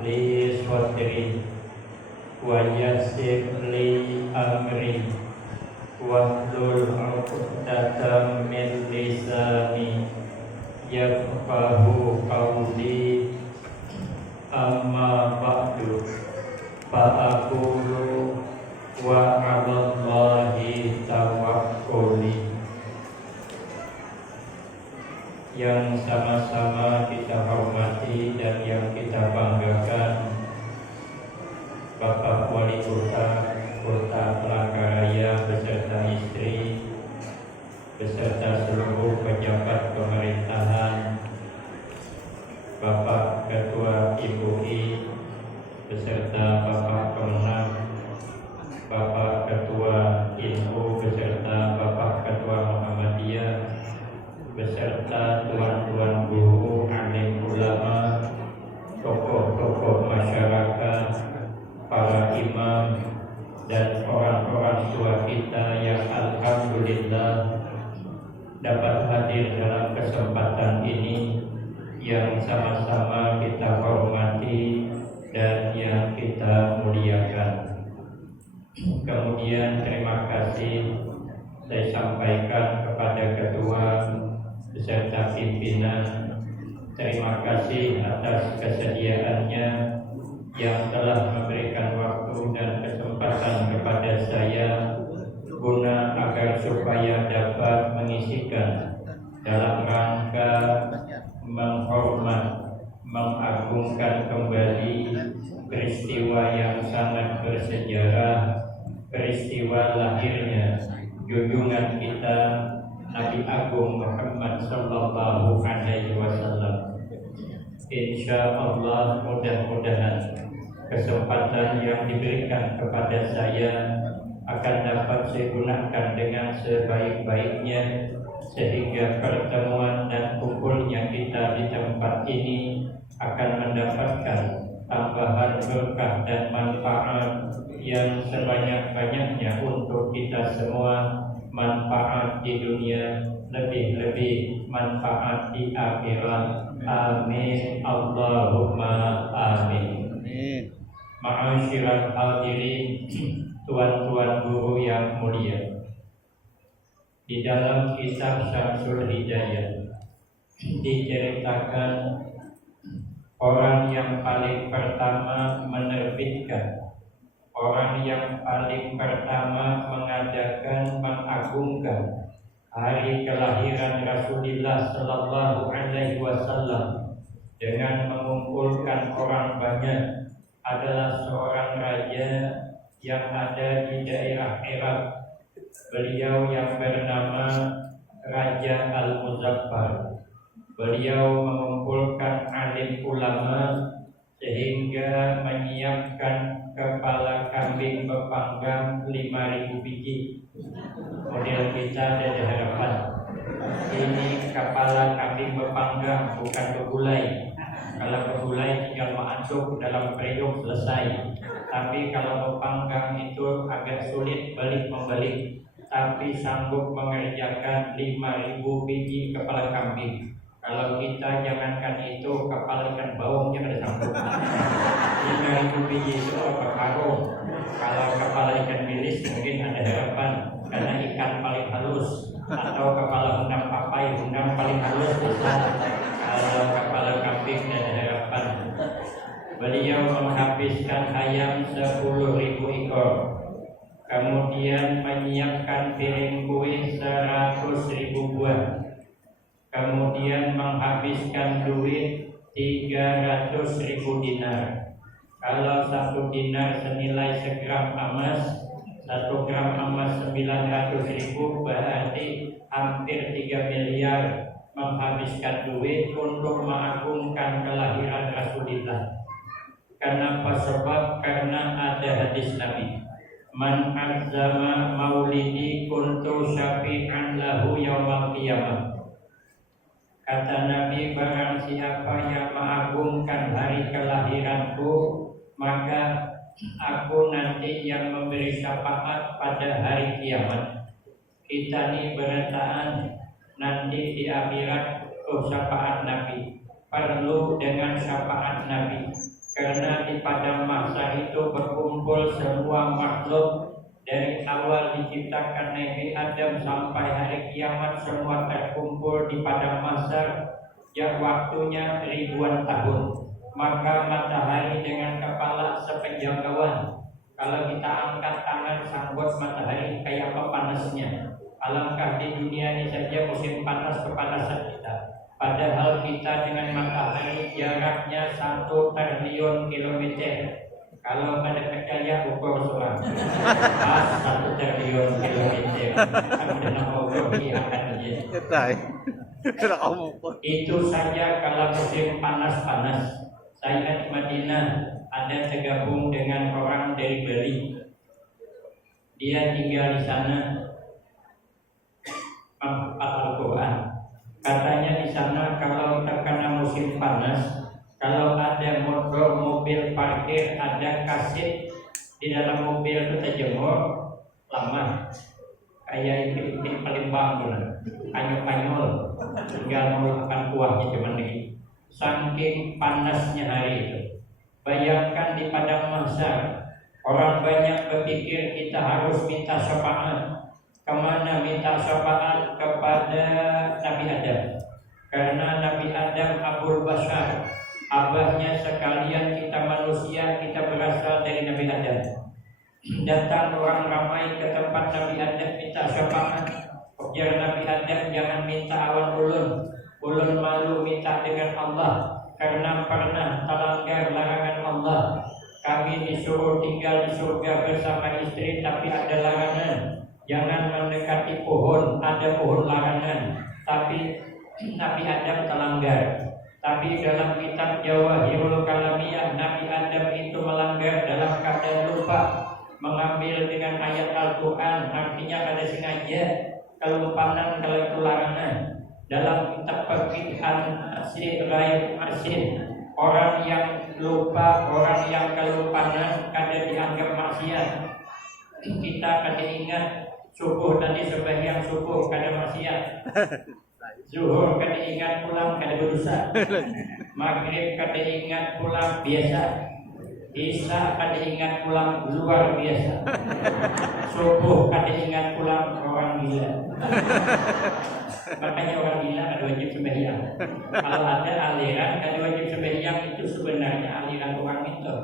li sadri wa yassir li amri wahlul 'uqdatam min lisani yafqahu qawli. Amma ba'du, fa'aqulu wa 'alallahi tawakkuli. Yang sama-sama kita hormati dan yang kita banggakan, Bapak Wali Kota Palangkaraya beserta istri, beserta seluruh pejabat pemerintahan, Bapak Ketua MUI beserta Bapak Kemenang, Bapak Ketua INU beserta Bapak Ketua Muhammadiyah, beserta tuan-tuan guru, alim ulama, tokoh-tokoh masyarakat, para imam, dan orang-orang tua kita yang alhamdulillah dapat hadir dalam kesempatan ini yang sama-sama kita hormati dan yang kita muliakan. Kemudian terima kasih saya sampaikan kepada ketua beserta pimpinan. Terima kasih atas kesediaannya yang telah memberikan waktu dan kesempatan kepada saya guna agar supaya dapat mengisikan dalam rangka menghormat, mengagungkan kembali peristiwa yang sangat bersejarah, peristiwa lahirnya junjungan kita Nabi Agung Muhammad Sallallahu Alaihi Wasallam. Insya Allah mudah-mudahan kesempatan yang diberikan kepada saya akan dapat saya gunakan dengan sebaik-baiknya, sehingga pertemuan dan kumpulnya kita di tempat ini akan mendapatkan tambahan berkah dan manfaat yang sebanyak-banyaknya untuk kita semua. Manfaat di dunia, lebih-lebih manfaat di akhirat. Amin Allahumma amin. Ma'asyiral hadirin, tuan-tuan guru yang mulia, di dalam kitab Syamsul Hidayah diceritakan orang yang paling pertama menerbitkan, orang yang paling pertama mengadakan, mengagungkan hari kelahiran Rasulullah Sallallahu Alaihi Wasallam dengan mengumpulkan orang banyak adalah seorang raja yang ada di daerah Irak. Beliau yang bernama Raja Al-Muzaffar. Beliau mengumpulkan alim ulama sehingga menyiapkan kepala kambing bepanggang 5.000 biji. Model kita ada harapan. Ini kepala kambing bepanggang, bukan begulai. Kalau begulai tinggal masuk dalam periuk selesai. Tapi kalau bepanggang itu agak sulit balik-membalik. Tapi sanggup mengerjakan 5.000 biji kepala kambing. Kalau kita jangankan itu, kepala ikan baungnya ada sanggup. 5.000 biji itu apa karung? Kalau kepala ikan bilis mungkin ada harapan, karena ikan paling halus. Atau kepala undang papai, undang paling halus bisa. Kalau kepala kambing ada harapan. Beliau menghabiskan ayam 10.000 ekor. Kemudian menyiapkan piring kue 100.000 buah. Kemudian menghabiskan duit 300.000 dinar. Kalau 1 dinar senilai 1 gram emas, 1 gram emas 900.000, berarti hampir 3 miliar menghabiskan duit untuk mengagungkan kelahiran Rasulullah. Kenapa? Sebab karena ada hadis Nabi, man azzama maulidi kuntu syafi'an lahu yaumal qiyamah. Kata Nabi, barang siapa yang mengagungkan hari kelahiranku, maka aku nanti yang memberi syafaat pada hari kiamat. Kita ini berentaan nanti di akhirat syafaat Nabi, perlu dengan syafaat Nabi, karena makhluk dari awal diciptakan Nabi Adam sampai hari kiamat semua terkumpul di padang mahsyar yang waktunya ribuan tahun. Maka matahari dengan kepala sepenjangkauan. Kalau kita angkat tangan sangkut matahari kayak apa panasnya. Alangkah di dunia ini saja musim panas kepanasan kita. Padahal kita dengan matahari jaraknya 1 triliun kilometer. Kalau pada percaya ukur seorang pas 1 triliun kilometer. Kemudian ukur akan aja. Itu saja kalau musim panas-panas. Saya di Madinah ada tergabung dengan orang dari Bali. Dia tinggal di sana, menghafal Al-Quran. Katanya di sana kalau terkena musim panas, kalau ada mobil parkir, ada kaset di dalam mobil kita jemur lama. Kayak ini Palembang tuh, kanyol-kanyol, tinggal makan kuahnya cuman ini. Saking panasnya hari itu. Bayangkan di padang mahsyar, orang banyak berpikir kita harus minta syafaat. Kemana minta syafaat? Kepada Nabi Adam. Karena Nabi Adam Abul Bashar, abahnya sekalian kita manusia, kita berasal dari Nabi Adam. Datang orang ramai ke tempat Nabi Adam minta syafaat. Ujar Nabi Adam, jangan minta awan ulun. Ulun malu minta dengan Allah karena pernah terlanggar larangan Allah. Kami disuruh tinggal di surga bersama istri, tapi ada larangan. Jangan mendekati pohon, ada pohon larangan. Tapi Nabi Adam terlanggar. Tapi dalam kitab Jawahirul Kalamiyah, Nabi Adam itu melanggar dalam keadaan lupa, mengambil dengan ayat Al-Quran, artinya ada sengaja. Kalau panan, kalau itu larangan. Dalam kitab Perfiqhan Asyir Ghaib Asyir, orang yang lupa, orang yang kelupanan kadang dianggap maksiat. Kita kadang ingat subuh tadi sembahyang subuh kadang maksiat. Zuhur kadang ingat pulang kadang berdosa. Maghrib kadang ingat pulang biasa. Isya kadang ingat pulang luar biasa. Subuh kadang ingat pulang orang gila. Makanya orang gila ada wajib sembahyang. Kalau ada aliran ada wajib sembahyang, itu sebenarnya aliran orang itu.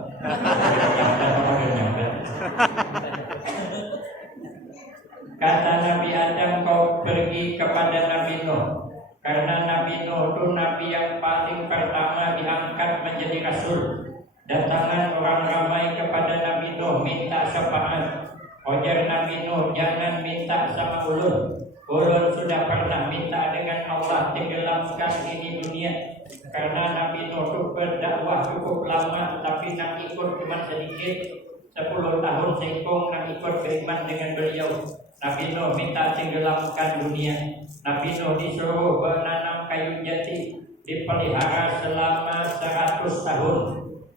Kata Nabi Adam, kau pergi kepada Nabi Nuh. Karena Nabi Nuh itu Nabi yang paling pertama diangkat menjadi Rasul. Datangan orang ramai kepada Nabi Nuh minta syafaat. Ujar Nabi Nuh, jangan minta sama ulun. Ulun sudah pernah minta dengan Allah tenggelamkan ini dunia. Karena Nabi Nuh itu berdakwah cukup lama, tapi nak ikut cuma sedikit. 10 tahun singkong nak ikut beriman dengan beliau. Nabi Nuh minta tenggelamkan dunia. Nabi Nuh disuruh menanam kayu jati, dipelihara selama 100 tahun.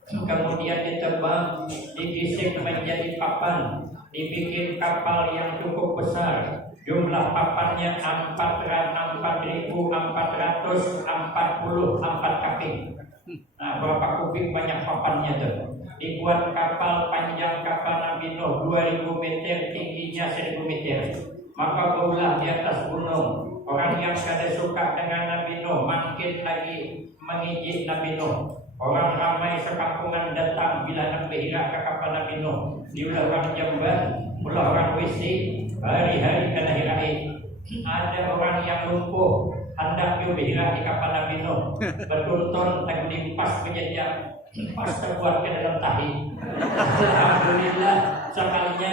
Kemudian ditebang, digising menjadi papan, dibikin kapal yang cukup besar. Jumlah papannya 4.444 kaki. Nah, berapa kubik banyak papannya tuh. Dibuat kapal, panjang kapal Nabi Nuh 2000 meter, tingginya 1000 meter. Maka berulah di atas gunung. Orang yang kada suka dengan Nabi Nuh makin lagi mengijik Nabi Nuh. Orang ramai sekampungan datang bila nak berhira ke kapal Nabi Nuh. Diulah orang Jamban, ulah orang Wisi, hari-hari kena hirai. Ada orang yang lumpuh, hendak berhira di kapal Nabi Nuh. Bertonton terlimpas menjejak, pas terbuat ke dalam tahi. Alhamdulillah sekalinya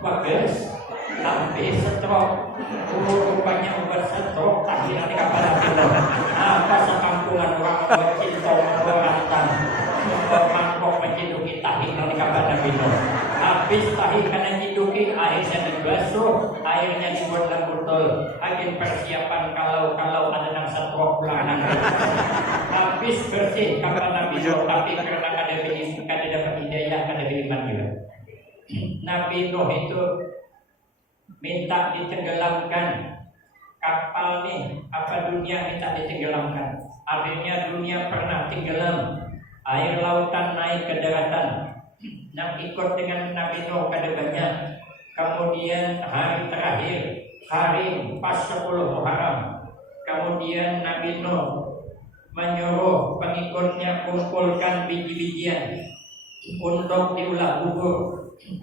bagus, habis setrok. Rupanya obat setrok tahi di kapal Nabi Nuh. Apa sekampungan orang bercinta berantang, mangkok mencinduki tahi di kapal Nabi Nuh. Habis tahi karena cinduki, airnya dibasuh, airnya dibuat dalam botol. Agen persiapan kalau ada yang setrok bulanan. Habis bersih kapal Nabi Nuh, tapi karena kada dapat hidayah, kada beriman juga. Nabi Nuh itu minta ditenggelamkan kapal nih, apa dunia minta ditenggelamkan. Akhirnya dunia pernah tenggelam, air lautan naik ke daratan. yang ikut dengan Nabi Nuh kada banyak. Kemudian hari terakhir, hari pas 10 Muharram, kemudian Nabi Nuh menyuruh pengikutnya kumpulkan biji-bijian untuk diulah bubur.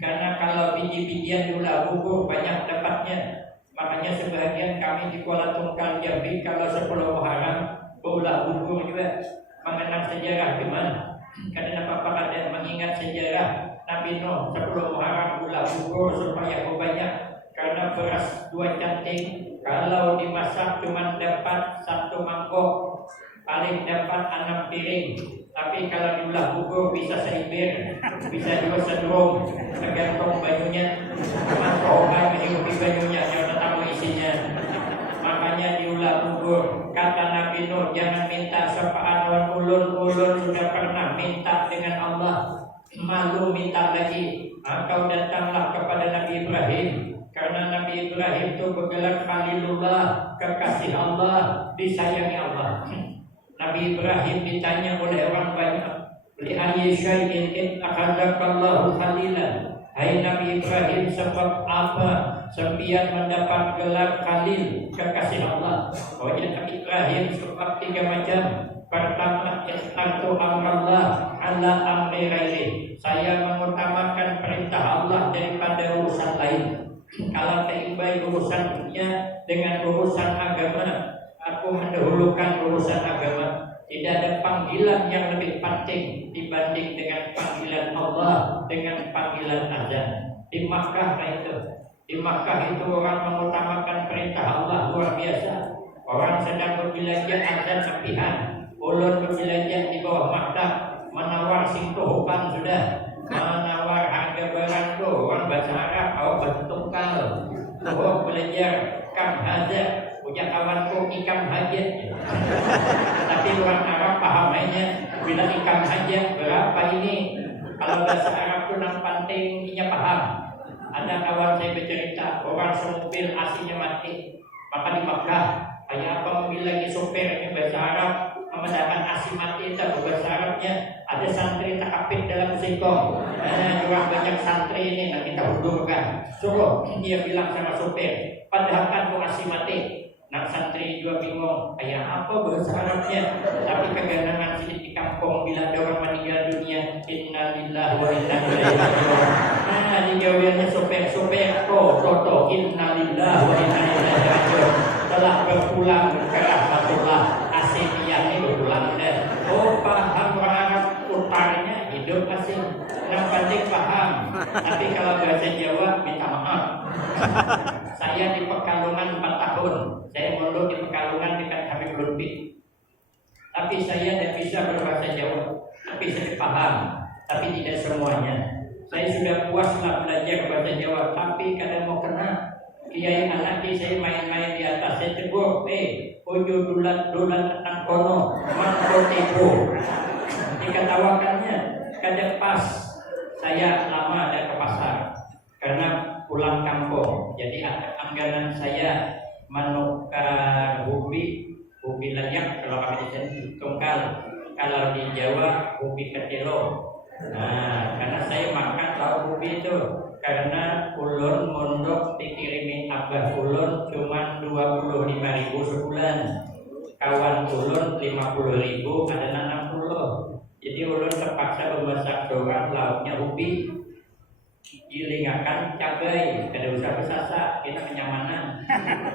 Karena kalau biji-bijian diulah bubur banyak dapatnya. Makanya sebagian kami di Kuala Tungkal Jambi kalau 10 Muharram berulah bubur juga mengenang sejarah gimana. Karena apa ada mengingat sejarah Nabi Nuh 10 Muharram berulah bubur supaya banyak. Karena beras 2 canting kalau dimasak cuma dapat 1 mangkok, paling dapat 6 piring. Tapi kalau diulah bubur bisa seibir, bisa juga sedrum, tergantung banyunya. Mangkok menghidupi banyunya, jangan tahu isinya. Makanya diulah bubur. Kata Nabi Nuh, jangan minta syafaat ulun sudah pernah minta dengan Allah, malu minta lagi. Engkau datanglah kepada Nabi Ibrahim. Karena Nabi Ibrahim itu bergelar Khalilullah, kekasih Allah, disayangi Allah. Nabi Ibrahim ditanya oleh orang banyak, li ayyi syai'in akhadhakallahu khalilan. Hai Nabi Ibrahim, sebab apa sempian mendapat gelar Khalil, kekasih Allah? Pokoknya Nabi Ibrahim sebab 3 macam. Pertama, ikhtartu amrallah ala amri ghairi. Saya mengutamakan perintah Allah daripada urusan lain. Kalau seimbang urusan dunia dengan urusan agama, aku mendahulukan urusan agama. Tidak ada panggilan yang lebih penting dibanding dengan panggilan Allah, dengan panggilan azan. Di Makkah itu, di Makkah itu orang mengutamakan perintah Allah luar biasa. Orang sedang berbelanja azan sepihan, ulun berbelanja di bawah Makkah, menawar singkuhupan sudah, menawar harga barang tuh orang bahasa Arab, bahasa Tungkal, belajar kam haja. Punya kawanku ikam hajat. Tapi orang Arab pahamnya bila ikam hajat berapa ini? Kalau bahasa Arab itu nang penting inya paham. Ada kawan saya bercerita orang semobil asinya mati. Maka di Makkah kayak apa mobil lagi sopirnya bahasa Arab memandangkan asi mati itu bahasa Arabnya ada santri takapit dalam singkong. Juga banyak santri ini nanti kita hudurkan. Suruh dia bilang sama sopir, padahal kan tuh asi mati. Nak santri juga bingung, kayak apa bahasa Arabnya? Tapi keganangan sedikit di kampung bila ada orang meninggal dunia, innalillahi wa inna ilaihi raji'un. Nah, dijawabnya sopir, to, innalillahi wa inna ilaihi raji'un. Telah berpulang ke rahmatullah, aslinya ini berpulang dan paham orang Arab utarnya hidup asing. Yang penting paham. Tapi kalau bahasa Jawa minta maaf. Saya di Pekalongan 4 tahun. Saya mondok di Pekalongan dekat Habib Lutfi. Tapi saya tidak bisa berbahasa Jawa. Tapi saya paham. Tapi tidak semuanya. Saya sudah puaslah belajar bahasa Jawa. Tapi kadang mau kena kiai anaki saya main-main di atas. Saya tegur, ojo dulat tentang kono, mangkotiku. Diketawakannya. Kadang pas saya lama ada ke pasar karena pulang kampung. Jadi anggaran saya menukar ubi layak kalau kami di Tungkal, kalau di Jawa ubi ketelo. Nah, karena saya makan tahu ubi itu karena ulun mondok dikirimi abah ulun cuma 25.000 sebulan. Kawan ulun 50.000, ada 60. Jadi ulun terpaksa memasak doang lauknya ubi. Gilingakan cabai, kada usah bersasak, kita kenyamanan.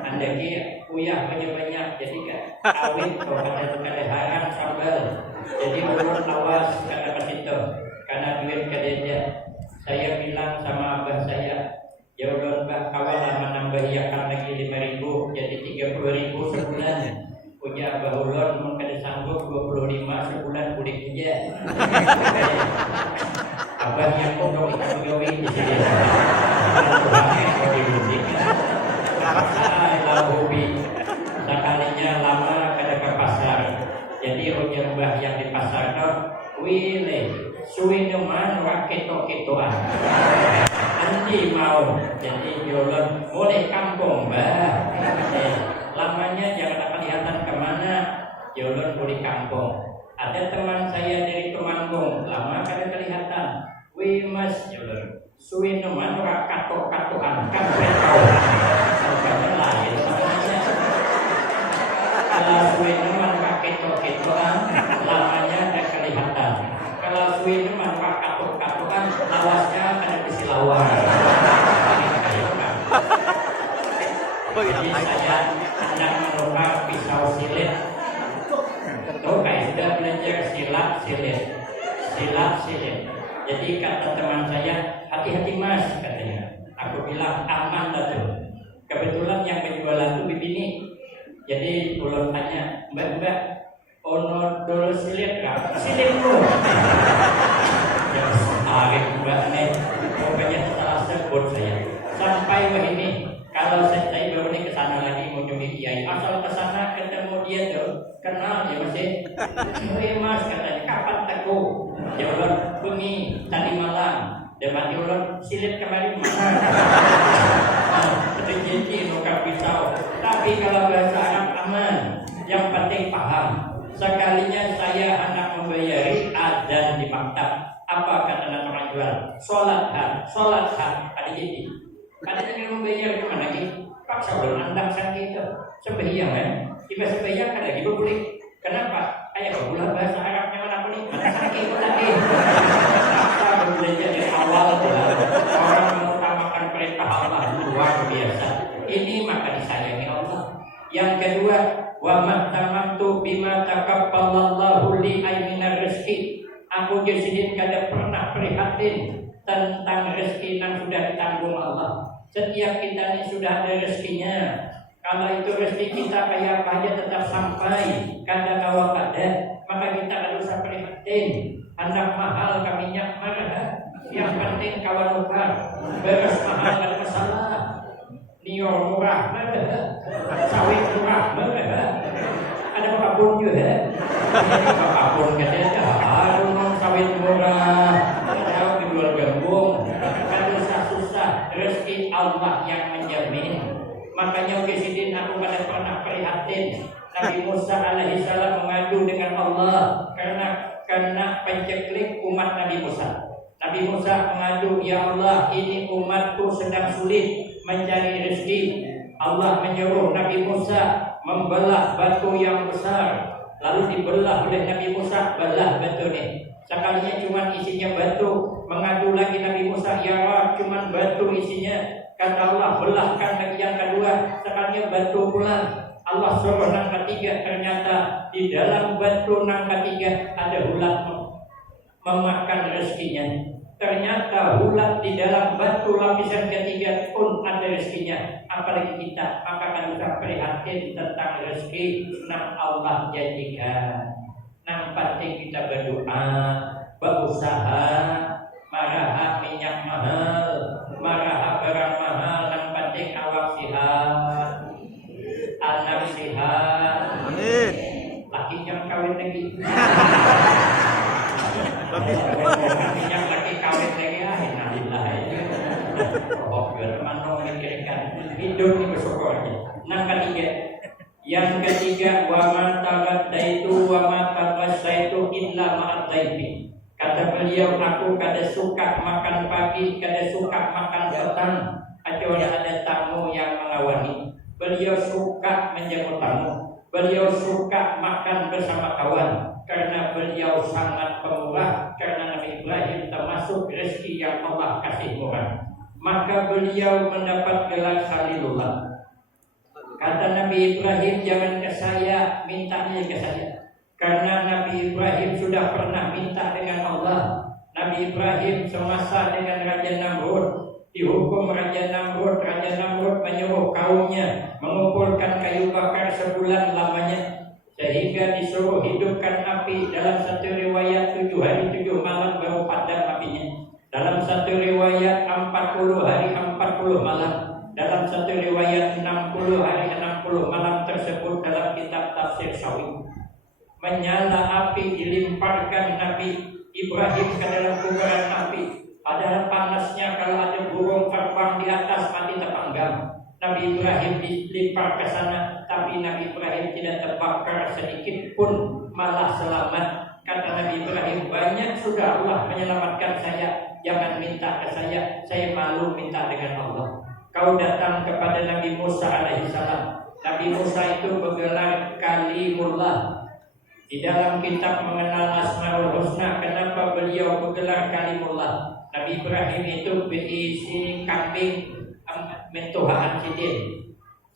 Anda ki uyah banyak-banyak, jadi awet kok kada haran sambal. Jadi ulun awas kada ke situ, karena duit kada. Saya bilang sama abah saya, ya ulun bah kawalah menambahiakan lagi 5.000, jadi 30.000 sebulan. Punya abah ulun mun kada sanggup 25 sebulan kudik aja. Abah yang kondok ikan gawi di sini. Saya hobi. Sekalinya lama kada ke pasar. Jadi ujar mbah yang di pasar no, wile suwi neman waketo-ketoan. Andi mau. Jadi jualan boleh kampung mbah. Lamanya jangan kelihatan kemana. Jualan boleh kampung. Ada teman saya dari Temanggung, lama kada kelihatan. Wih mas, suwi neman ora katok-katokan kabeh tau. Sampeyan lain makanya. Kalau suwi neman kaketok-ketokan lamanya ada kelihatan. Kalau suwi neman katok-katokan lawasnya ada di silawar. Jadi saya anak menukar pisau silet. Tuh kayak sudah belajar silat silet. Jadi kata teman saya, hati-hati mas katanya. Aku bilang aman lah tuh. Kebetulan yang penjualan tuh bibini. Jadi ulun tanya, mbak, ono dulu silet kah? Silet tuh. Ya tarik mbak nih. Pokoknya setelah sebut saya. Sampai wah ini, kalau saya baru nih kesana lagi mau nyumbang kiai. Asal kesana ketemu dia tuh, kenal dia masih. Oh mas katanya, kapan teguh? Dia ulang bengi tadi malam. Dia mati ulang silet kemarin mana? Itu jadi nukar pisau. Tapi kalau bahasa Arab aman. Yang penting paham. Sekalinya saya anak membayari adzan di maktab. Apa kata anak orang jual? Sholat hak. Ada jadi. Ada yang membayar kemana lagi? Paksa ulang andang sang itu. Sembahyang kan? Tiba sembahyang ada lagi berbulik. Kenapa? Kayak bulan bahasa Arabnya mana pun ini. Mana sakit lagi. Kita belajar dari awal orang mengutamakan perintah Allah luar biasa. Ini maka disayangi Allah. Yang kedua, wa mattamantu bima takabbalallahu li ayminar rezeki. Aku jadi kada pernah prihatin tentang rezeki yang sudah ditanggung Allah. Setiap kita ini sudah ada rezekinya. Kalau itu rezeki kita kayak apa aja tetap sampai. Kada kawa kada, maka kita harus usah prihatin. Anak mahal kaminya marah. Yang penting kawan ukar. Beres mahal ada masalah. Nior murah marah. Sawit murah marah. Ada bakabun juga. Bakabun katanya. Aduh sawit murah. Ada dijual gabung. Kada susah. Rezeki Allah yang menjamin. Makanya Presiden aku pada pernah prihatin. Nabi Musa alaihissalam mengadu dengan Allah karena penceklik umat Nabi Musa. Nabi Musa mengadu, ya Allah, ini umatku sedang sulit mencari rezeki. Allah menyuruh Nabi Musa membelah batu yang besar. Lalu dibelah oleh Nabi Musa, belah batu ini. Sekalinya cuma isinya batu. Mengadu lagi Nabi Musa, ya Allah, cuma batu isinya. Kata Allah, belahkan lagi yang kedua. Sekalinya batu pulang. Allah suruh nang ketiga. Ternyata di dalam batu nang ketiga ada ulat memakan rezekinya. Ternyata ulat di dalam batu lapisan ketiga pun ada rezekinya. Apalagi kita, maka kan bisa prihatin tentang rezeki yang Allah jadikan. Yang penting kita berdoa, berusaha, marah minyak mahal, marah barang mahal. Yang penting awak sehat, anak sehat, laki yang kawin lagi. Yang laki kawin lagi, alhamdulillah. Oh, biar mana memikirkan hidup ini bersyukur. Yang ketiga, wa ma tabaddaitu wa ma tabassaitu illa ma'ad dhaifi. Kata beliau, aku kada suka makan pagi, kada suka makan petang, kecuali ada tamu yang mengawali. Beliau suka menjamu tamu. Beliau suka makan bersama kawan. Karena beliau sangat pemurah. Karena Nabi Ibrahim termasuk rezeki yang Allah kasih murah. Maka beliau mendapat gelar Khalilullah. Kata Nabi Ibrahim, jangan ke saya, mintanya ke saya. Karena Nabi Ibrahim sudah pernah minta dengan Allah. Nabi Ibrahim semasa dengan Raja Namrud, dihukum Raja Namrud. Raja Namrud menyuruh kaumnya mengumpulkan kayu bakar sebulan lamanya, sehingga disuruh hidupkan api. Dalam satu riwayat 7 hari 7 malam baru padam apinya. Dalam satu riwayat 40 hari 40 malam. Dalam satu riwayat 60 hari 60 malam tersebut dalam kitab tafsir Sawi. Menyala api, dilimparkan Nabi Ibrahim ke dalam kuburan api. Padahal panasnya kalau ada burung terbang di atas mati terpanggang. Nabi Ibrahim dilimpar ke sana, tapi Nabi Ibrahim tidak terbakar sedikit pun, malah selamat. Kata Nabi Ibrahim, banyak sudah Allah menyelamatkan saya. jangan minta ke saya malu minta dengan Allah. Kau datang kepada Nabi Musa alaihissalam. Nabi Musa itu bergelar Kalimullah. Di dalam kitab mengenal Asmaul Husna, kenapa beliau bergelar Kalimullah? Nabi Ibrahim itu berisi kambing mentuhaan sidin.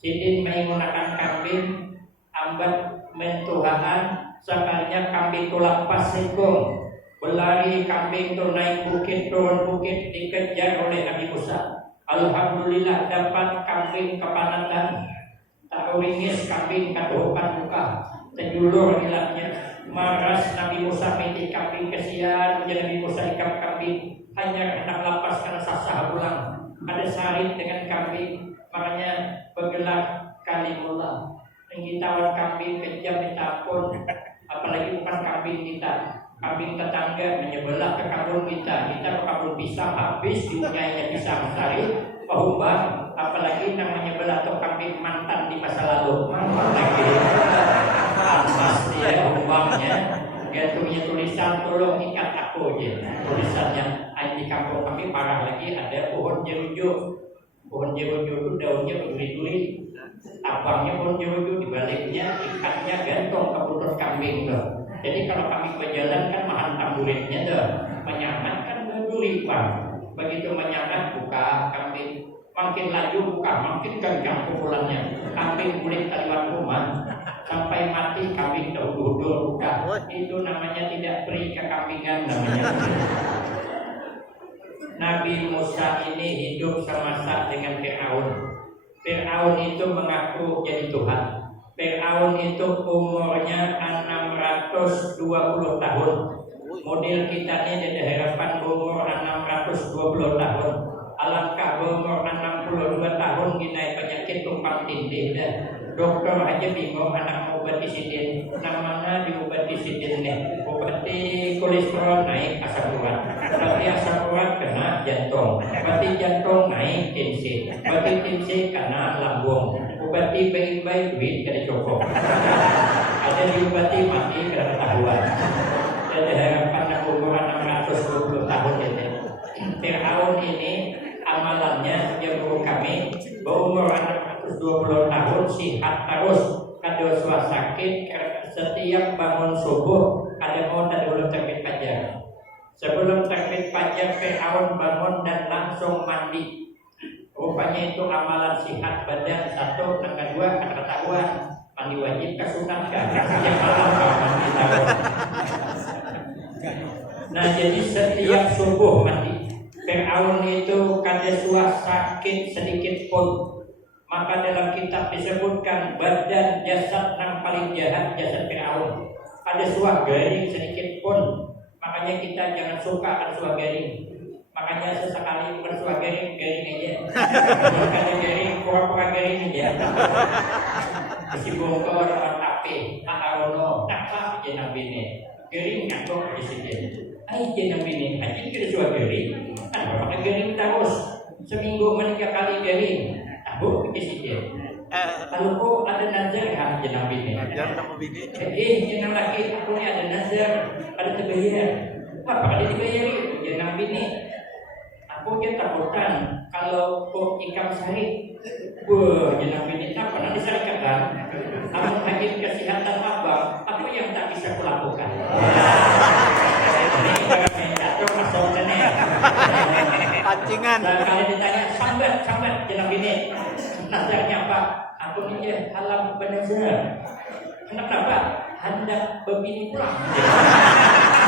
Sidin menggunakan kambing ambat mentuhaan, sebenarnya kambing itu lepas sekong. Berlari kambing itu naik bukit, turun bukit, dikejar oleh Nabi Musa. Alhamdulillah dapat kambing kepanatan. Tak ringis kambing kadupan muka. Terjulur hilangnya. Maras Nabi Musa mati kambing kesian. Nabi Musa ikat kambing. Hanya hendak lepas karena sasah pulang. Ada sarit dengan kambing. Makanya bergelar Kalimullah. Menghitawan kambing kejam minta ampun. Apalagi bukan kambing kita. Kambing tetangga menyebelah ke kebun kita ke kebun pisang habis dipunyainya pisang sari pahumbang, apalagi namanya belah atau kambing mantan di masa lalu lagi pas dia umpamanya dia punya tulisan tolong ikat aku aja tulisannya. Di kampung kami parah lagi ada pohon jeruju. Pohon jeruju itu daunnya berduri-duri, abangnya pohon jeruju, dibaliknya ikatnya gantung ke buntut kambing tuh. Jadi kalau kami berjalan kan menghantam duritnya tuh, menyangat kan berduri pak. Begitu menyangat buka kambing, makin laju buka, makin kencang pukulannya. Kambing kulit taliwan rumah sampai mati kambing terhudur buka. Itu namanya tidak beri kekambingan namanya. Nabi Musa ini hidup semasa dengan Fir'aun. Fir'aun itu mengaku jadi Tuhan. Fir'aun itu umurnya 620 tahun. Model kita ini ada harapan umur 620 tahun. Alangkah umur 62 tahun dinaik penyakit tumpang tindih dah. Dokter aja bingung anak obati sidin. Namanya diobati sidin nih. Obati kolesterol naik asam urat. Berarti asam urat kena jantung. Berarti jantung naik tensi. Berarti tensi kena lambung. Obati baik-baik duit kada cukup. Ada diobati mati karena ketahuan. Ada harapan umur 620 tahun ini. Fir'aun ini amalannya dia guru kami berumur 620 tahun sihat terus, kada usah sakit. Setiap bangun subuh ada mau dulu terbit fajar. Sebelum terbit fajar Fir'aun bangun dan langsung mandi. Rupanya itu amalan sihat badan satu, yang kedua kan ketahuan mandi wajib kesunatkan. Yang malam mandi tahun. Nah jadi setiap subuh mandi. Fir'aun itu kada suah sakit sedikit pun. Maka dalam kitab disebutkan badan jasad yang paling jahat jasad Fir'aun. Ada suah garing sedikit pun. Makanya kita jangan suka ada suah garing. Makanya sesekali bersuah garing aja. Bukan garing, pura-pura garing aja. Isi bongkor tapi aharono tak aja nabi ini. Garing ngatok di sini. Aja nabi ini. Aja kita suah garing. Kan pakai garing terus. Seminggu 3 kali garing. Tahu di sini. Kalau kau ada nazar kan nabi ini. Jangan lagi aku ni ada nazar, ada terbayar. Apa ada dibayari? Nabi ini. Aku dia takutan kalau kok ikan sari, jenab ini tak pernah diserahkan. Namun hakim kesehatan abang, apa yang tak bisa kulakukan? Ini kalau main jatuh masuk jenis. Pancingan. Kalau ditanya sambat jenab ini, nazarnya apa? Aku ni je halam bernazar. Kenapa? Hendak berbini pulang.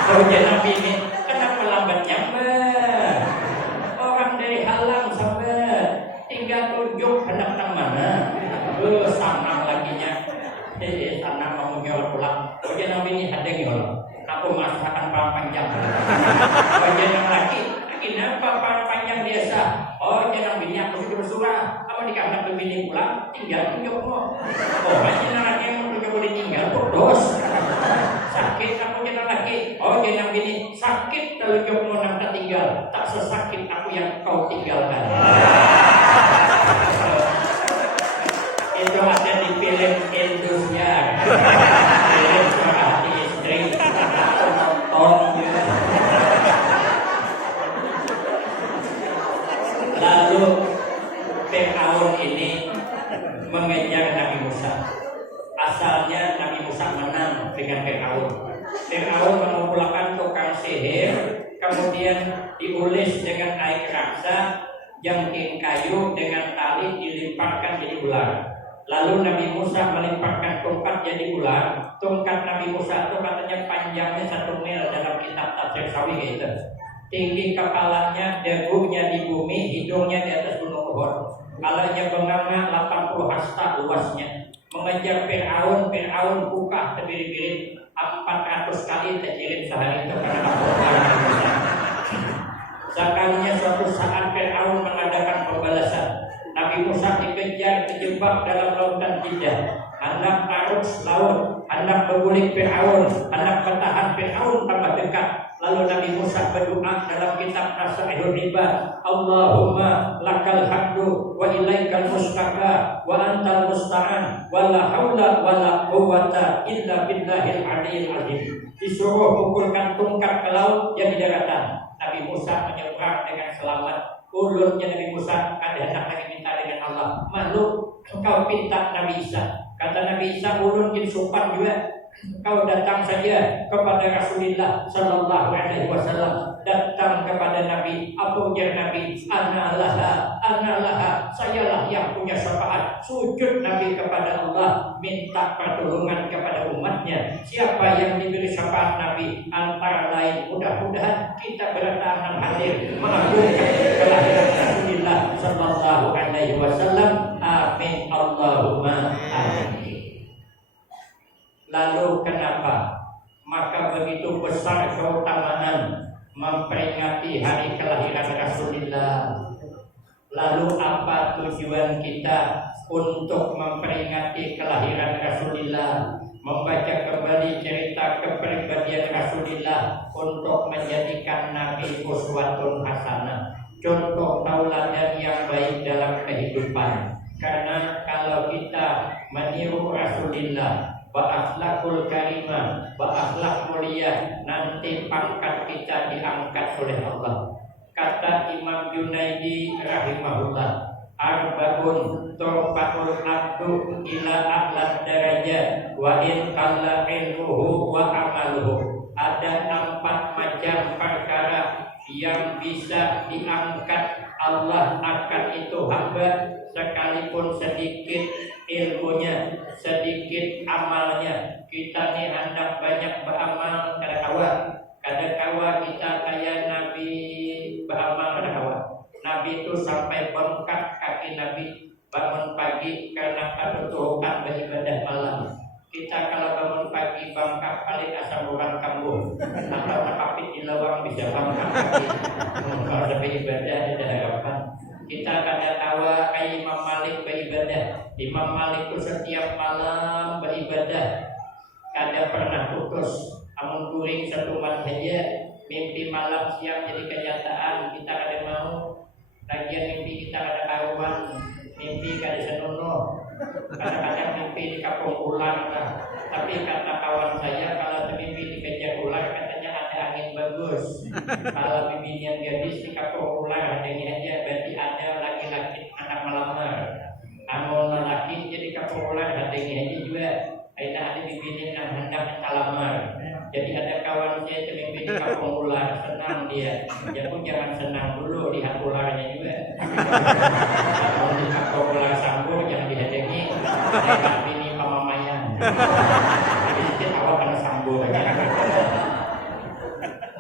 Oh jenab ini, kenapa lambatnya? Dari halang sampai tinggal tunjuk hendak nang mana, sanang laginya, sanang mau nyolok pulang. Oke nabi ini ada nyolok, aku masakan parang panjang. Oke yang lagi kenapa parang panjang biasa? Oh nabi ini aku sudah bersurah, apa dikarenakan begini pulang, tinggal tunjuk mo. Oh aja lagi yang tunjuk boleh tinggal, bodos. Sakit aku jenang lagi, oh nabi ini sakit kalau jokmo nang tak tinggal, tak sesakit aku yang kau tinggalkan. Itu ada di film Indonesia. Film suara hati istri. Nonton. mengejar Nabi Musa. Asalnya Nabi Musa menang dengan Fir'aun. Fir'aun mengumpulkan tukang sihir, kemudian diulis dengan air raksa, jangking kayu dengan tali dilimparkan jadi ular. Lalu Nabi Musa melimparkan tongkat jadi ular. Tongkat Nabi Musa itu katanya panjangnya 1 mil dalam kitab tafsir Sawi gitu. Tinggi kepalanya, dagunya di bumi, hidungnya di atas gunung Uhud. Kalanya benganga 80 hasta luasnya. Mengejar Fir'aun, Fir'aun buka terbiri-biri 400 kali terkirim sehari itu karena Nabi Musa. Sekalinya suatu saat Fir'aun mengadakan pembalasan. Nabi Musa dikejar, terjebak dalam lautan Tiddah. Hendak arus laut, hendak berguling Fir'aun, hendak bertahan Fir'aun tambah dekat. Lalu Nabi Musa berdoa dalam kitab Nasaihul Riba, Allahumma lakal hamdu wa ilaikal mustaka wa antal musta'an wa la haula wa la quwwata illa billahil aliyyil azim. Disuruh pukulkan tongkat ke laut yang di daratan. Nabi Musa menyeberang dengan selamat. Ulunnya Nabi Musa ada hendak lagi minta dengan Allah, makhluk engkau pinta Nabi Isa. Kata Nabi Isa, ulun jin supan juga. Kau datang saja kepada Rasulullah Sallallahu Alaihi Wasallam, datang kepada Nabi. Apa ujar Nabi? Ana laha, sayalah yang punya syafaat. Sujud Nabi kepada Allah, minta pertolongan kepada umatnya. Siapa yang diberi syafaat Nabi? Antara lain, mudah-mudahan kita berdatangan hadir mengagungkan kelahiran Rasulullah Sallallahu Alaihi Wasallam. Amin Allahumma amin. Lalu kenapa? Maka begitu besar keutamaan memperingati hari kelahiran Rasulullah. Lalu apa tujuan kita untuk memperingati kelahiran Rasulullah? Membaca kembali cerita kepribadian Rasulullah untuk menjadikan Nabi uswatun hasanah, contoh tauladan yang baik dalam kehidupan. Karena kalau kita meniru Rasulullah, akhlakul karimah, akhlak mulia, nanti pangkat kita diangkat oleh Allah. Kata Imam Junaidi rahimahullah, arba'un turfa'ul abdu ila a'la darajat wa in qalla ilmuhu wa amaluhu. Ada 4 macam perkara yang bisa diangkat Allah akan itu hamba, sekalipun sedikit ilmunya, sedikit amalnya. Kita nih hendak banyak beramal kada kawa kita kayak Nabi beramal kada kawa. Nabi itu sampai bengkak kaki Nabi bangun pagi karena kebutuhan beribadah malam. Kita kalau bangun pagi bangkak paling asam urat kambuh atau terkapit di lawang bisa bangkak kaki. Kalau ada beribadah ada harapan. Kita kada tawa kayak Imam Malik beribadah. Imam Malik itu setiap malam beribadah, kada pernah putus. Amun guring 1 malam saja, mimpi malam siang jadi kenyataan, kita kada mau. Lagian mimpi kita kada karuan, mimpi kada senonoh. Kadang-kadang mimpi di kampung ular lah. Tapi kata kawan saya, kalau mimpi dikejar ular katanya ada angin bagus. Kalau mimpinya gadis di kampung ular adanya aja, berarti ada laki-laki anak melamar. Amun lelaki jadi kampung ular adanya aja juga. Ada mimpinya yang hendak melamar. Jadi ada kawan saya itu mimpi di kampung ular, senang dia. Ya pun jangan senang dulu, lihat ularnya juga. Kalau di kampung ular sambo jangan dihadangi. Lewat bini pamamayan. Jadi sedikit awal kena sambo aja.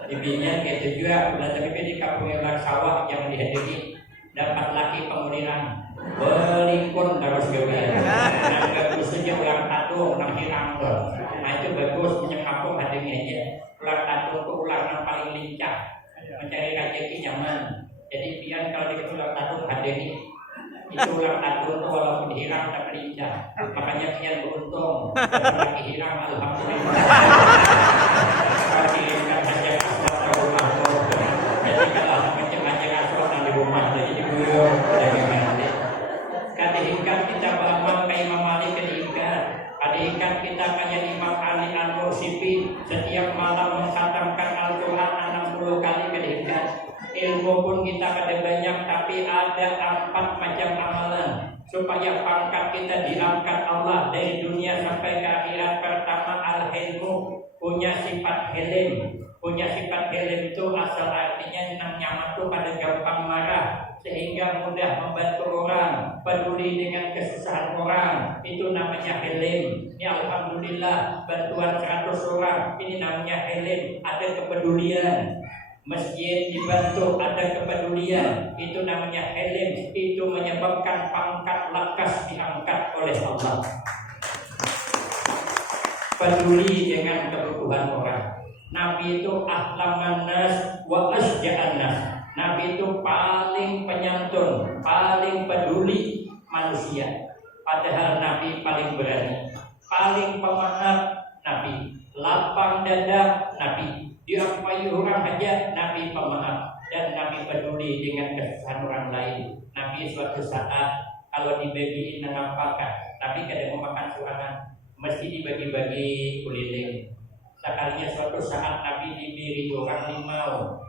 Bibinya kayak itu juga. Udah tapi di kampung ular sawah jangan dihadangi. Dapat laki penguliran. Belingkun harus gawe. Nah bagus saja ular tatung, ular hirang tuh. Nah itu bagus punya kampung hadangi aja. Ular tatung itu ular yang paling lincah, mencari rezeki nyaman. Jadi biar kalau dikasih ular tatung hadangi. Itu ular tatung itu walaupun hirang tapi lincah. Makanya kian beruntung. Lagi hirang alhamdulillah. Kalau dikirimkan saja aswat ke rumah tuh. Jadi kalau macam aja aswat di rumah jadi diguyur dari nanti. Kadang kita beramal kayak Imam Ali kadang. Kadang kita kayak Imam Ali Al-Mursifi setiap malam mengkhatamkan Al-Quran 60 kali kadang. Ilmu pun kita kada banyak tapi ada 4 macam amalan. supaya pangkat kita diangkat Allah dari dunia sampai ke akhirat. Pertama, al-hilmu, punya sifat hilim. Punya sifat hilim itu asal artinya nyaman tuh pada gampang marah, sehingga mudah membantu orang, peduli dengan kesusahan orang, itu namanya hilim. Ini alhamdulillah bantuan 100 orang, ini namanya hilim, ada kepedulian. Masjid dibantu, ada kepedulian, itu namanya hilim. Itu menyebabkan pangkat lakas diangkat oleh Allah. Peduli dengan kebutuhan orang. Nabi itu ahlaman nas wa asja'an nas. Nabi itu paling penyantun, paling peduli manusia. Padahal Nabi paling berani, paling pemaaf. Nabi lapang dada. Nabi diapai orang aja, Nabi pemaaf. Dan Nabi peduli dengan kesusahan orang lain. Nabi suatu saat kalau dibagiin menampakkan, Nabi kadang mau makan suangan, mesti dibagi-bagi kuliling. Sekalinya suatu saat Nabi diberi orang limau.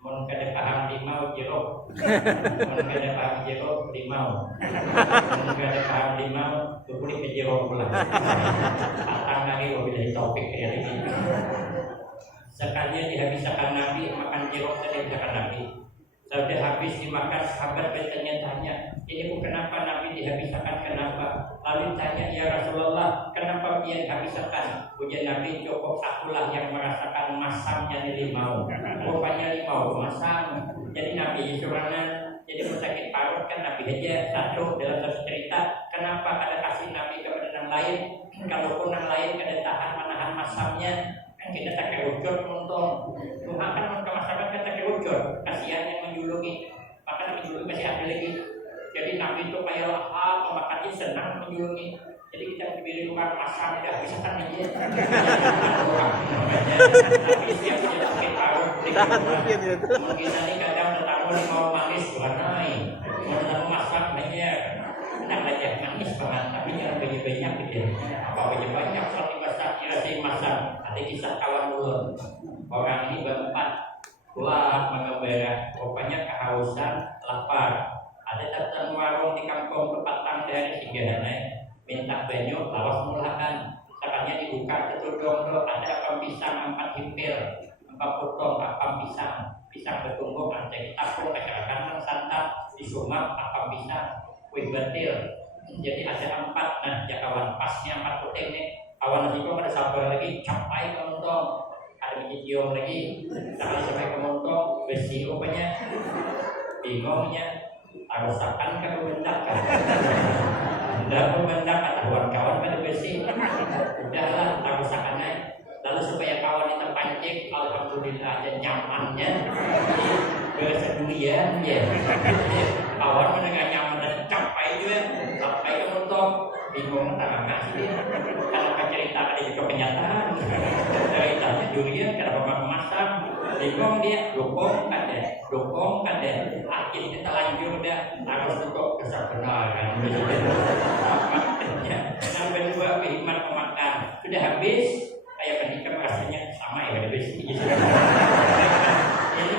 Mun kada paham limau jeruk. Mun kada paham jeruk limau. Mun kada paham limau kulit ke jeruk pula. Atang lagi wabillahi taufik ya ini. Sekalinya dihabiskan Nabi makan jeruk tadi dihabiskan Nabi. Sudah habis dimakan, sahabat bertanya-tanya, ini kenapa Nabi dihabiskan, kenapa? Lalu tanya, ya Rasulullah, kenapa dia dihabiskan? Pujian Nabi, cukup akulah yang merasakan masamnya limau. Rupanya limau masam. Jadi Nabi surangan, jadi sakit parut kan Nabi aja satu dalam satu cerita. Kenapa ada kasih Nabi kepada yang lain? Kalaupun yang lain kada tahan menahan masamnya, kan kita tak kerucut untung. Tuhan kan masyarakat kita kerucut, kasihan yang menjuluki, maka menjuluki masih ada lagi. Jadi Nabi itu kayak lahap, makanya senang menjuluki. Jadi kita diberi tukang masam, dah bisa kan aja. Orang namanya, tapi siap dia sakit parut. Mungkin nanti kadang tetamu mau manis bukan naik, mau tetamu masak aja, nak aja manis banget, tapi jangan banyak gitu. Apa banyak soal masak, kira sih masak. Ada kisah kawan dulu. Orang ini berempat keluar mengembara, rupanya kehausan, lapar. Ada datang warung di kampung Pepatang dari Singgahana, minta banyu, lawas mulakan. Caranya dibuka ketudung tuh ada apam pisang 4 himpil, 4 potong apam pisang, pisang bertumbuh, ada ditapung, masyarakat santap, disumap apam pisang, kue batil. Jadi ada 4, nah ya kawan pasnya 4 poteng nih. Kawan itu ada sabar lagi, capai kemontong, ada cium lagi, sampai kemontong, besi rupanya, bingungnya, arusakan ke pembendakan, tidak pembendak kata kawan-kawan pada besi, udahlah arusakannya, lalu supaya kawan itu pancing, alhamdulillah ada nyamannya, kesedulian ya, kawan mendengar nyaman dan capai juga, capai kemontong. Bingung tak ngasih dia. Kalau cerita ada juga kenyataan. Ceritanya durian kenapa masak? Bingung dia, dukung kan deh. Akhirnya kita lanjut dah harus untuk kesabaran. Yang kedua hikmat pemakan sudah habis. Kayak pendidikan rasanya sama ya habis. Ini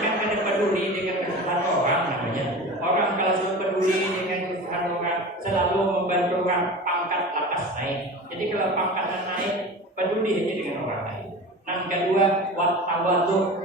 kan kada peduli dengan kesusahan orang namanya. Orang kalau sudah peduli dengan kesusahan orang selalu membantu orang. Pangkat lakas naik. Jadi kalau pangkatnya naik, peduli aja dengan orang lain. Yang kedua, wattawadu,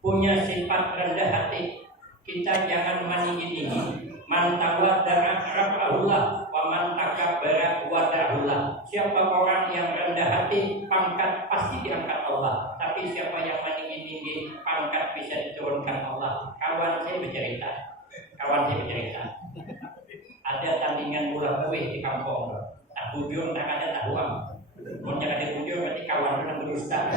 punya sifat rendah hati. Kita jangan meninggi-tinggi. Man tawadda'a rafa'ahullah wa man takabbara wada'ahullah. Siapa orang yang rendah hati, pangkat pasti diangkat Allah. Tapi siapa yang meninggi-tinggi, pangkat bisa diturunkan Allah. Kawan saya bercerita. Ada tandingan bola kue di kampung. Tak bujur, tak ada tak uang. Mau jangan dibujur, berarti kawan itu berdusta.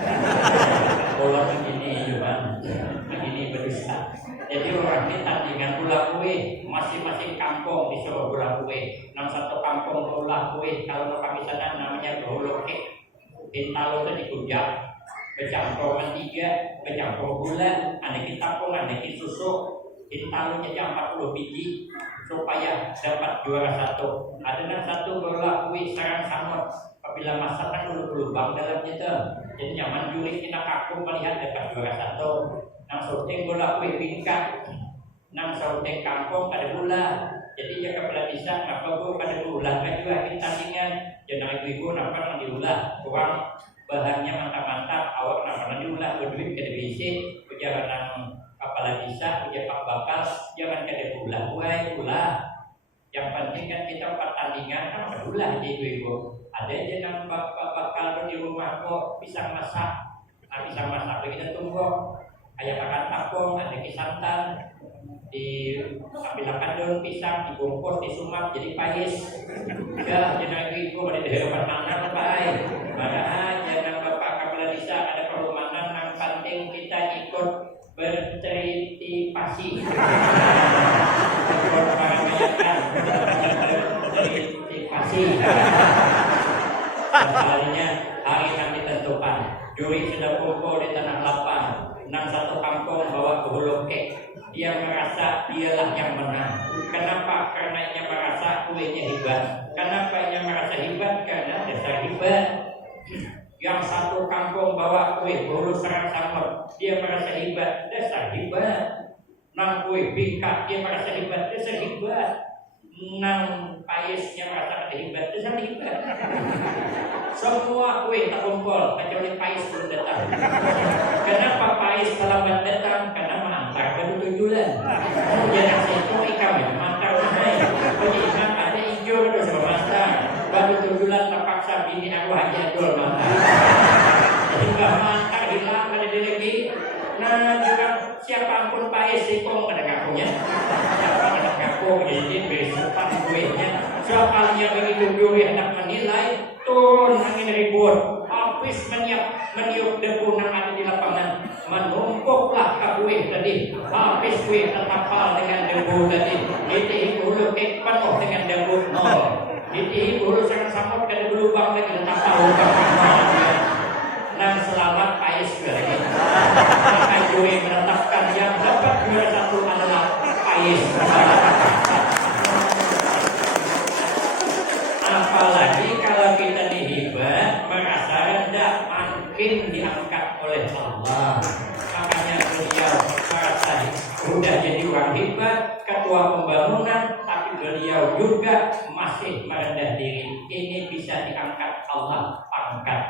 Bola begini juga, begini berdusta. Jadi orang ini tandingan bola kue, masing-masing kampung disuruh bola kue. Nang satu kampung bola kue, kalau kami sana namanya boloke. Ditaruh itu dikujak, bercampur mentega, bercampur gula, ada kitapung, ada susu. Ditaruhnya aja 40 biji supaya dapat juara satu. Ada satu bola kue sarang samut. Apabila masak kan lubang dalamnya itu. Jadi nyaman juri kita kaku melihat dapat juara satu. Nang syuting bola kue bingkat. Nang syuting kampung ada gula. Jadi jika belah bisa ngapa gua pada diulah kan juga tandingan jangan ibu napa nang diulah kurang bahannya mantap-mantap awak napa diulah berduit kada bisi perjalanan kepala bisa ujar pak bakal jangan kada ulah ulah yang penting kan kita pertandingan kan berulah di ibu ada aja nang bapak bakal di rumah kok pisang masak pisang masak kita tunggu kayak makan tapung ada santan diambilkan daun pisang dibungkus disumak jadi pais ya jangan ibu pada depan mana baik maka jangan bapak kepala desa ada perlumanan yang penting kita ikut berteripasi berteripasi sebenarnya hari yang ditentukan juri sudah kumpul di tanah lapang nang satu kampung bawa ke hulu kek dia merasa dialah yang menang. Kenapa? Karena ia merasa kuenya hebat. Kenapa ia merasa hebat? Karena dasar hebat. Yang satu kampung bawa kue bolu serang samur, dia merasa hebat. Dasar hebat. Nang kue bingkat, dia merasa hebat. Dasar hebat. Nang paisnya merasa hebat. Dasar hebat. Semua kue tak kumpul kecuali pais belum datang. Kenapa pais terlambat datang? Karena mengantar baru tujuan. Jangan saya ikan ya, mantar mahai. Jadi ikan ada hijau terus bermantar. Baru tujuan terpaksa bini aku hanya dul mantar. Sehingga mantar hilang ada di lagi. Nah juga siapa pun pais sikong pada kakunya. Siapa pada kaku jadi besokan kuenya. Soalnya begitu juri hendak menilai. Turun angin ribut, habis meniup debu yang ada di lapangan, menumpuklah ke kue tadi, habis kue tertapal dengan debu tadi, itu hulu kek penuh dengan debu nol, itu hulu sangat samut dan berlubang lagi tertapal lubang nol, dan selamat pais lagi, maka kue menetapkan yang dapat juara satu adalah pais. Apalagi kalau kita dihebat merasa rendah makin diangkat oleh Allah. Makanya beliau merasa sudah jadi orang hebat, ketua pembangunan, tapi beliau juga masih merendah diri. Ini bisa diangkat Allah pangkat.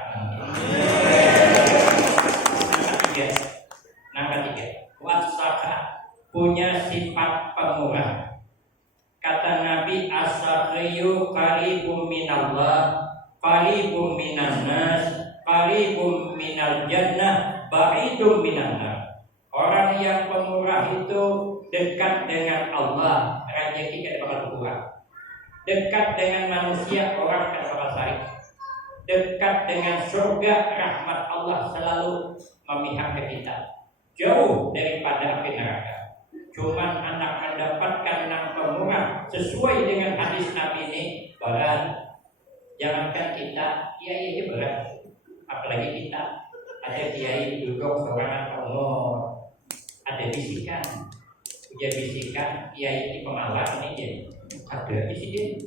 Nomor tiga, wasaka punya sifat pemurah. Kata Nabi as-sakhiyu qaribum minallah, qaribum minannas, qaribum minal jannah, ba'idum minannar. Orang yang pemurah itu dekat dengan Allah, rezeki kada bakal berkurang. Dekat dengan manusia, orang kada bakal sarik. Dekat dengan surga, rahmat Allah selalu memihak ke kita. Jauh daripada api neraka. Cuman anak mendapatkan yang pemurah sesuai dengan hadis Nabi ini berat. Jangankan kita, kiai aja berat. Apalagi kita ada kiai duduk seorang umur, ada bisikan, ujar bisikan kiai ini pemalas ini jadi ada bisikin.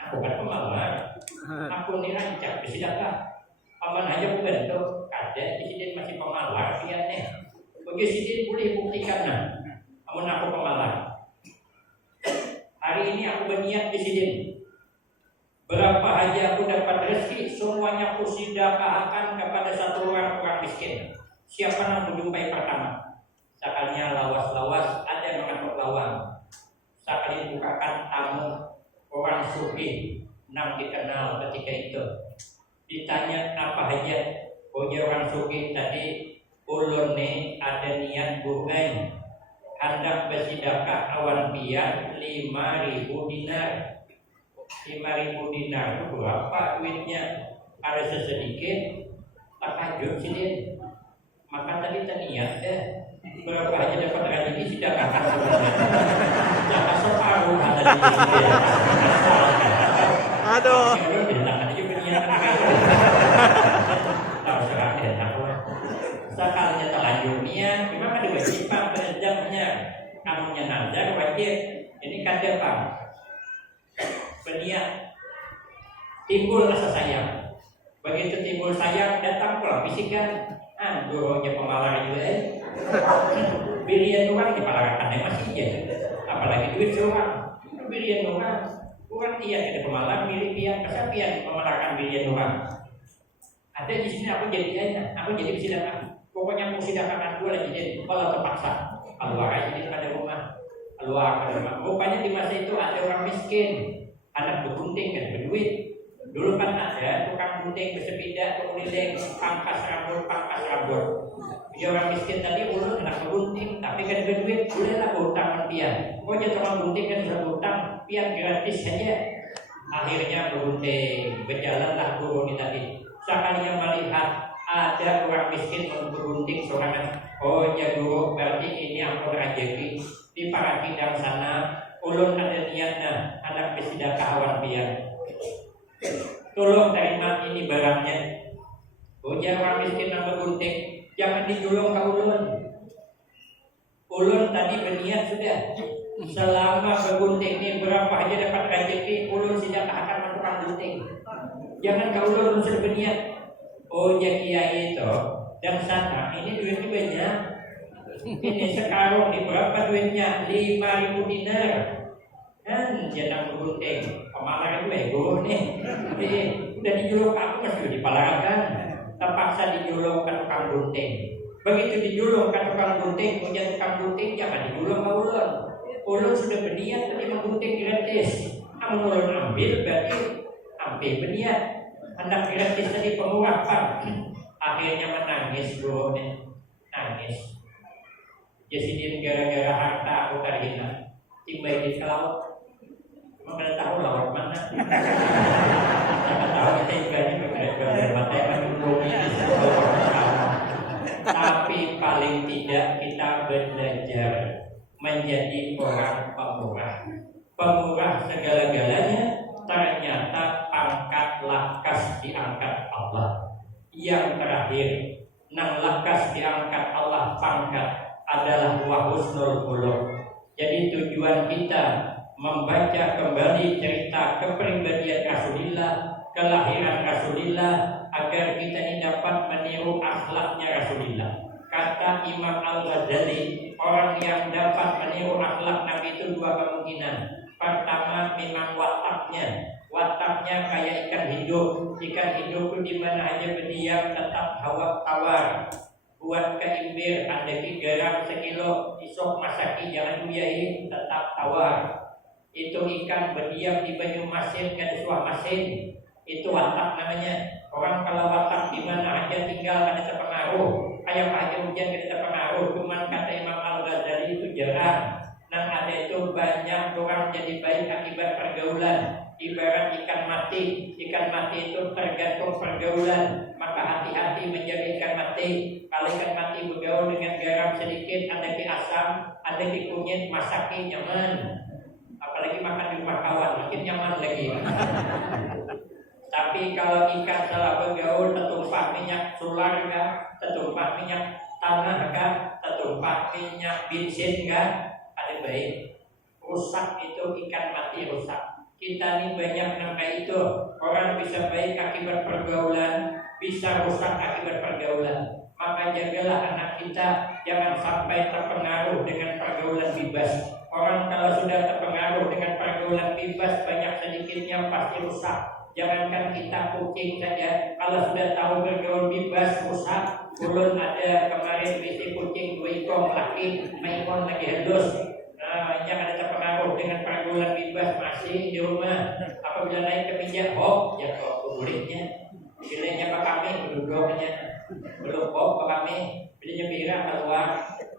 Aku kan pemalas, aku ini rancak bisikan. Paman aja bentuk ada bisikin masih pemalas kiainya. Bisikin boleh buktikan nah. Namun aku pemalas. Hari ini aku berniat di sini. Berapa haji aku dapat rezeki, semuanya aku sedekahkan kepada satu orang miskin. Siapa yang aku jumpai pertama? Sekalinya lawas-lawas ada yang mengatuk lawang. Sekali bukakan tamu orang sugih yang dikenal ketika itu. Ditanya apa hajat? Punya orang sugih tadi ulun nih ada niat bukai. Hendak bersedekah awan pian 5.000 dinar. 5.000 dinar itu berapa duitnya? Ada sesedikit takajub sini. Maka tadi niat deh. Berapa aja dapat rezeki sedekahkan semuanya. Jangan separuh ada di sini. Aduh. Sekalinya terlanjur niat, memang ada wajibah berjamnya. Namanya nazar wajib. Ini kata Pak. Berniat. Timbul rasa sayang. Begitu timbul sayang, datang pulang bisikan. Gurunya pemalar juga. Pilihan orang dipalarakan yang masih aja. Apalagi duit seorang. pilihan orang. Bukan dia ada pemalas milih pian, masa pian memenangkan pilihan orang. Ada di sini aku jadi aja, aku jadi sidakan. Pokoknya aku sidakan aku lagi jadi kalau terpaksa. Keluar aja di pada rumah, keluar pada rumah. Rupanya di masa itu ada orang miskin, anak bergunting dan berduit. Dulu kan ada tukang gunting bersepeda, keliling, pangkas rambut. Dia orang miskin tadi ulun anak bergunting, tapi kan berduit, bolehlah berhutang pian. Pokoknya tukang gunting kan bisa berhutang, pian gratis saja. Akhirnya bergunting, berjalanlah guru ini tadi. Sekalinya melihat ada orang miskin bergunting sorangan. Oh ya guru, berarti ini ampun rezeki. Di para kidang sana, ulun ada niatnya, anak bersedekah awan pian. Tolong terima ini barangnya. Oh ya orang miskin yang bergunting, jangan dijulung ke ulun. Ulun tadi berniat sudah. Selama bergunting ini berapa aja dapat rezeki, ulun sedekah akan menukang gunting. Jangan kau ulun sudah berniat. Oh ya kiai itu dan sana ini duitnya banyak. Ini sekarang di berapa duitnya? 5.000 dinar. Kan jangan bergunting. Pemalar itu ego nih. Jadi udah dijulung aku mesti dipalakan. Terpaksa dijulung ke tukang gunting. Begitu dijulung ke tukang gunting, punya tukang gunting jangan dijulung ke ulun. Ulun sudah berniat tadi menggunting gratis. Kamu ulun ambil berarti ambil berniat. Hendak gratis tadi pengurapan. Akhirnya menangis bro nih. Nangis. Jadi gara-gara harta aku terhina. Tiba di laut. Cuma kada tahu laut mana. Kada tahu kita ibadahnya berbagai-bagai tapi paling tidak kita belajar menjadi orang pemurah. Pemurah segala-galanya. Ternyata pangkat lakas diangkat Allah. Yang terakhir, nang lakas diangkat Allah pangkat adalah wa husnul khuluq. Jadi tujuan kita membaca kembali cerita kepribadian Rasulullah, kelahiran Rasulullah, agar kita ini dapat meniru akhlaknya Rasulullah. Kata Imam Al-Ghazali, orang yang dapat meniru akhlak Nabi itu dua kemungkinan. Pertama memang wataknya kayak ikan hidup. Ikan hidup itu di mana aja berdiam tetap tawar. Buat keimbir ada garam sekilo, isok masaki jangan dibiayain, tetap tawar. Itu ikan berdiam di banyu masin kan suah masin. Itu watak namanya. Orang kalau watak di mana aja tinggal ada terpengaruh. Kayak aja hujan ada terpengaruh. Cuman kata Imam Al-Ghazali itu jarang. Nah ada itu banyak orang jadi baik akibat pergaulan. Ibarat ikan mati itu tergantung pergaulan. Maka hati-hati menjaga ikan mati. Kalau ikan mati bergaul dengan garam sedikit, ada ke asam, ada ke kunyit, masaki nyaman. Apalagi makan di rumah kawan, makin nyaman lagi. Tapi kalau ikan salah bergaul, tertumpah minyak solar kah, tertumpah minyak tanah kah, tertumpah minyak bensin kah, ada baik. Rusak itu ikan mati rusak. Kita ini banyak namanya itu. Orang bisa baik akibat pergaulan, bisa rusak akibat pergaulan. Maka jagalah anak kita jangan sampai terpengaruh dengan pergaulan bebas. Orang kalau sudah terpengaruh dengan pergaulan bebas, banyak sedikitnya pasti rusak. Jangankan kita kucing saja, kalau sudah tahu bergaul bebas rusak. Ulun ada kemarin bisi kucing 2 ekor laki, maikon lagi halus. Yang ada terpengaruh dengan pergaulan bebas masih di rumah. Apabila naik ke meja hop, jatuh kulitnya. Bilanya Pak kami duduknya belum hop Pak kami. Bilanya bira keluar,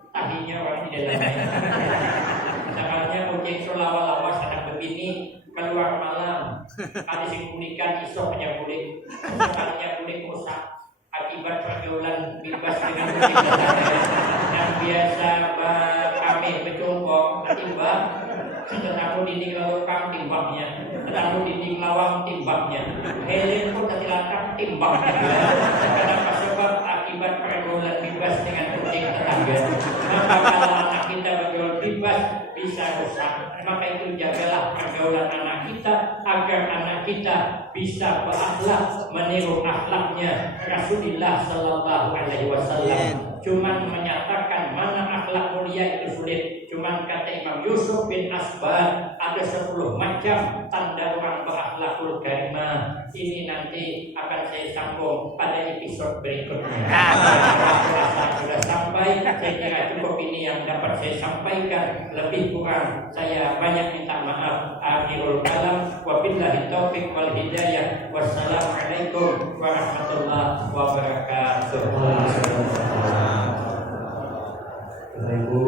tahinya orang di dalamnya. Misalnya kucing sulawalawas anak begini keluar malam, ada sing kulikan isok punya kulit, sekalinya kulit rusak akibat pergaulan bebas dengan kulit yang biasa kami bercumpong timbang, tetamu dinding lawang timbangnya, tetamu dinding lawang timbangnya, helin pun tersilakan timbangnya. Kenapa? Sebab akibat pergaulan bebas dengan kucing tetangga. Maka kalau anak kita bergaul bebas bisa rusak. Maka itu jagalah pergaulan anak kita agar anak kita bisa berakhlak meniru akhlaknya Rasulullah Sallallahu Alaihi Wasallam. Cuman menyatakan bagaimana akhlak mulia itu sulit. Cuman kata Imam Yusuf bin Asbad, ada 10 macam tanda orang berakhlakul karimah. Ini nanti akan saya sambung pada episode berikutnya. Sudah sampai, saya kira cukup ini yang dapat saya sampaikan. Lebih kurang saya banyak minta maaf. Akhirul kalam, wabillahi taufiq wal hidayah. Wassalamualaikum warahmatullahi wabarakatuh. Ibu